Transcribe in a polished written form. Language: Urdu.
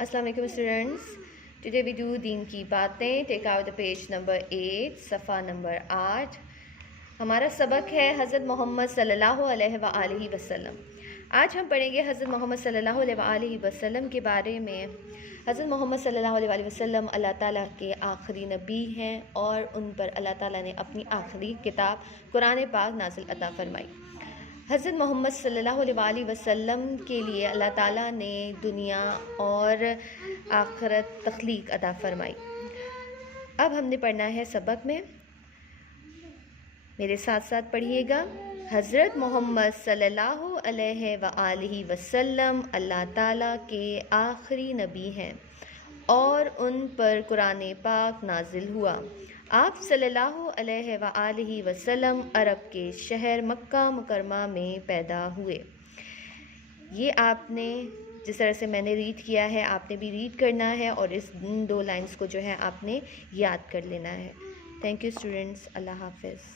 السلام علیکم اسٹوڈنٹس. ٹوڈے وی ڈو دین کی باتیں. Take out the page number 8 صفحہ نمبر 8. ہمارا سبق ہے حضرت محمد صلی اللہ علیہ وآلہ وسلم. آج ہم پڑھیں گے حضرت محمد صلی اللہ علیہ وآلہ وسلم کے بارے میں. حضرت محمد صلی اللہ علیہ وآلہ وسلم اللہ تعالیٰ کے آخری نبی ہیں اور ان پر اللہ تعالیٰ نے اپنی آخری کتاب قرآن پاک نازل عطا فرمائی. حضرت محمد صلی اللہ علیہ وآلہ وسلم کے لیے اللہ تعالیٰ نے دنیا اور آخرت تخلیق عطا فرمائی. اب ہم نے پڑھنا ہے سبق میں. میرے ساتھ ساتھ پڑھیے گا. حضرت محمد صلی اللہ علیہ وآلہ وسلم اللہ تعالیٰ کے آخری نبی ہیں اور ان پر قرآن پاک نازل ہوا. آپ صلی اللہ علیہ وآلہ وسلم عرب کے شہر مکہ مکرمہ میں پیدا ہوئے. یہ آپ نے جس طرح سے میں نے ریڈ کیا ہے آپ نے بھی ریڈ کرنا ہے اور اس 2 لائنز کو جو ہے آپ نے یاد کر لینا ہے. Thank you students. اللہ حافظ.